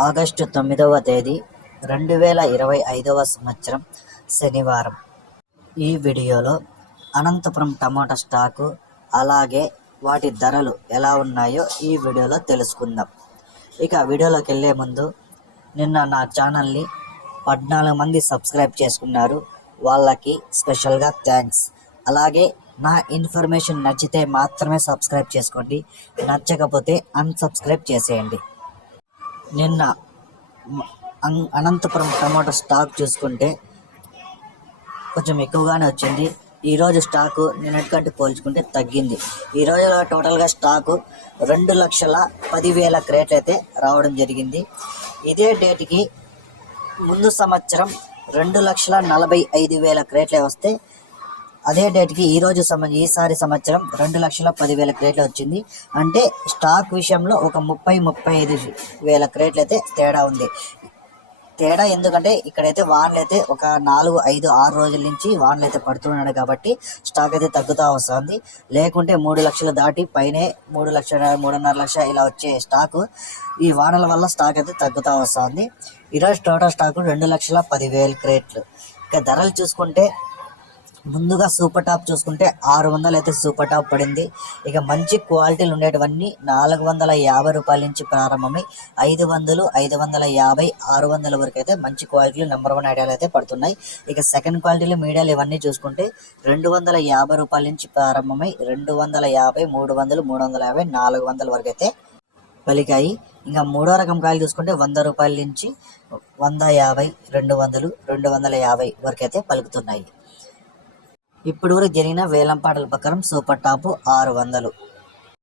August తొమ్మిదవ తేదీ రెండు వేల ఇరవై ఐదవ సంవత్సరం శనివారం. ఈ వీడియోలో అనంతపురం టమాటా స్టాకు అలాగే వాటి ధరలు ఎలా ఉన్నాయో ఈ వీడియోలో తెలుసుకుందాం. ఇక వీడియోలోకి వెళ్ళే ముందు నిన్న నా ఛానల్ని పద్నాలుగు మంది సబ్స్క్రైబ్ చేసుకున్నారు. వాళ్ళకి స్పెషల్గా థ్యాంక్స్. అలాగే నా ఇన్ఫర్మేషన్ నచ్చితే మాత్రమే సబ్స్క్రైబ్ చేసుకోండి. నచ్చకపోతే అన్సబ్స్క్రైబ్ చేసేయండి. నిన్న అనంతపురం టమాటో స్టాక్ చూసుకుంటే కొంచెం ఎక్కువగానే వచ్చింది. ఈరోజు స్టాకు నిన్నటికంటే పోల్చుకుంటే తగ్గింది. ఈ రోజు టోటల్గా స్టాకు రెండు లక్షల పదివేల క్రేట్లు అయితే రావడం జరిగింది. ఇదే డేట్కి ముందు సంవత్సరం రెండు లక్షల నలభై ఐదు వేల క్రేట్లే వస్తే అదే డేట్కి ఈ రోజు ఈసారి సంవత్సరం రెండు లక్షల పదివేల క్రేట్లు వచ్చింది. అంటే స్టాక్ విషయంలో ఒక ముప్పై ముప్పై ఐదు వేల క్రేట్లు అయితే తేడా ఉంది. తేడా ఎందుకంటే ఇక్కడైతే వానలు అయితే ఒక నాలుగు ఐదు ఆరు రోజుల నుంచి వానలు అయితే పడుతున్నాడు కాబట్టి స్టాక్ అయితే తగ్గుతూ వస్తుంది. లేకుంటే మూడు లక్షలు దాటి పైనే మూడు లక్షల మూడున్నర లక్ష ఇలా వచ్చే స్టాకు ఈ వానల వల్ల స్టాక్ అయితే తగ్గుతూ వస్తుంది. ఈరోజు టోటల్ స్టాకు రెండు లక్షల పదివేలు క్రేట్లు ఇక ధరలు చూసుకుంటే ముందుగా సూపర్ టాప్ చూసుకుంటే ఆరు వందలు అయితే సూపర్ టాప్ పడింది. ఇక మంచి క్వాలిటీలు ఉండేటివన్నీ నాలుగు వందల యాభై రూపాయల నుంచి ప్రారంభమై ఐదు వందలు ఐదు వందల యాభై ఆరు వందల వరకు అయితే మంచి క్వాలిటీలు నెంబర్ వన్ ఐడియాలు అయితే పడుతున్నాయి. ఇక సెకండ్ క్వాలిటీలు మీడియాలు ఇవన్నీ చూసుకుంటే రెండు వందల యాభై రూపాయల నుంచి ప్రారంభమై రెండు వందల యాభై మూడు వందలు మూడు వందల యాభై నాలుగు వందల వరకు అయితే పలికాయి. ఇంకా మూడో రకం కాయలు చూసుకుంటే వంద రూపాయల నుంచి వంద యాభై రెండు వందలు రెండు వందల యాభై వరకు అయితే పలుకుతున్నాయి. ఇప్పుడు వరకు జరిగిన వేలం పాటల ప్రకారం సూపర్ టాప్ ఆరు వందలు.